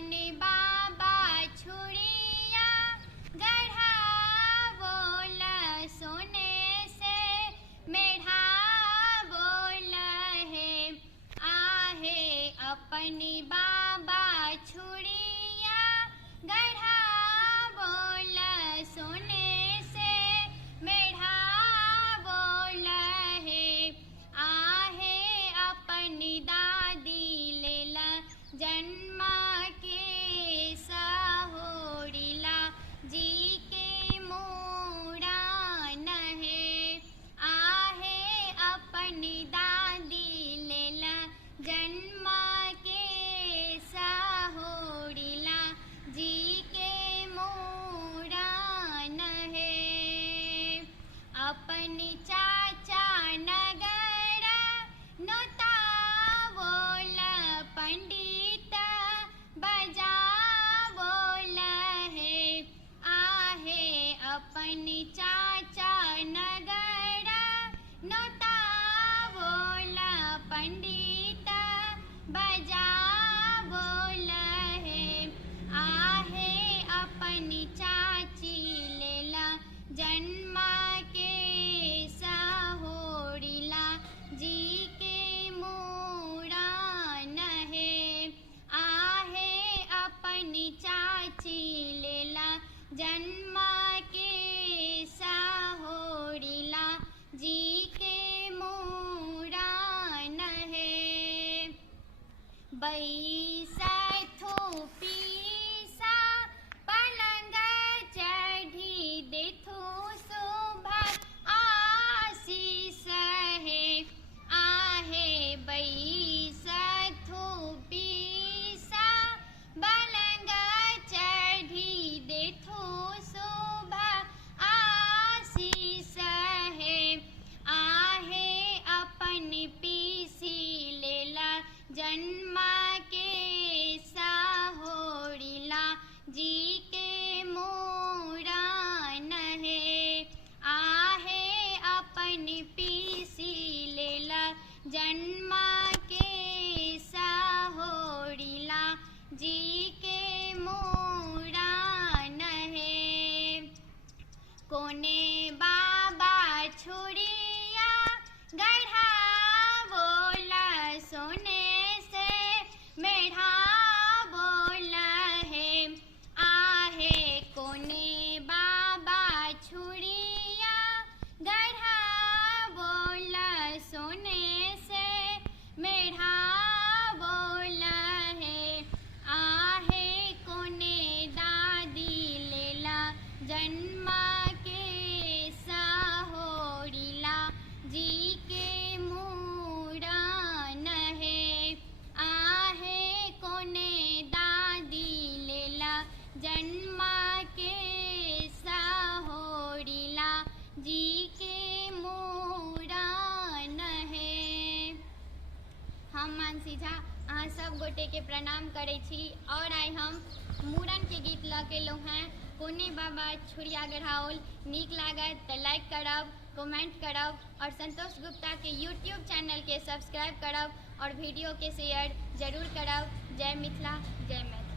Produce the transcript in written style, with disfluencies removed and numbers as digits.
अपन बाबा छुड़िया गढ़ा बोल सोने से मेढ़ा बोल है आहे अपन बाबा छुड़िया गढ़ा बोल सोने से मेढ़ा बोल है आहे अपन दादी लेला जन्मा के सहोड़िला जी के मूड़ान है आहे अपन दादी लेला जन्मा के सहोड़िला जी के मूड़ान है अपन चाचा नगर नोता बोल पंडित बजा बोल है आहे अपन चाचा नगर नोता बोल पंडित बजा बोल है आहे अपन चाची लेला जन्मा के सहोड़िला जी के मूड़ान है आहे अपन चाची लेला जन्मा के सहोड़िला जी के मूड़ान है बैसथो पीसा पलंग चढ़ी देथो शोभा आशीष है आहे बैसथो पीसा पलंग चढ़ी देथो शोभा आशीष है आहे अपन पीसी लेला जन्मा के सहोड़िला जी के मूड़ान है आहे अपन पीसी लेला जन्मा के सहोड़िला जी के मूड़ान है कोने बाबा छुड़िया गढ़ा बोल सोने से मेढ़ा बोल है आहे कोने बाबा छुड़िया गढ़ा बोल सोने से मेढ़ा बोल है आहे कोने दादी लेला जन्मा के सहोड़िला जी के मूड़ान है आहे कोने दादी लेला जन्मा के सहोड़िला जी के मूड़ान है। हम मानसी झा अहाँ सब गोटे के प्रणाम करे छी और आइ हम मूड़न के गीत लऽ के एलहुँ हैं कोने बाबा छुड़िया गढ़ाओल नीक लागत तऽ लाइक करब कमेंट करब और संतोष गुप्ता के यूट्यूब चैनल के सब्सक्राइब करब और वीडियो के शेयर जरूर करब। जय मिथिला जय मैथिली।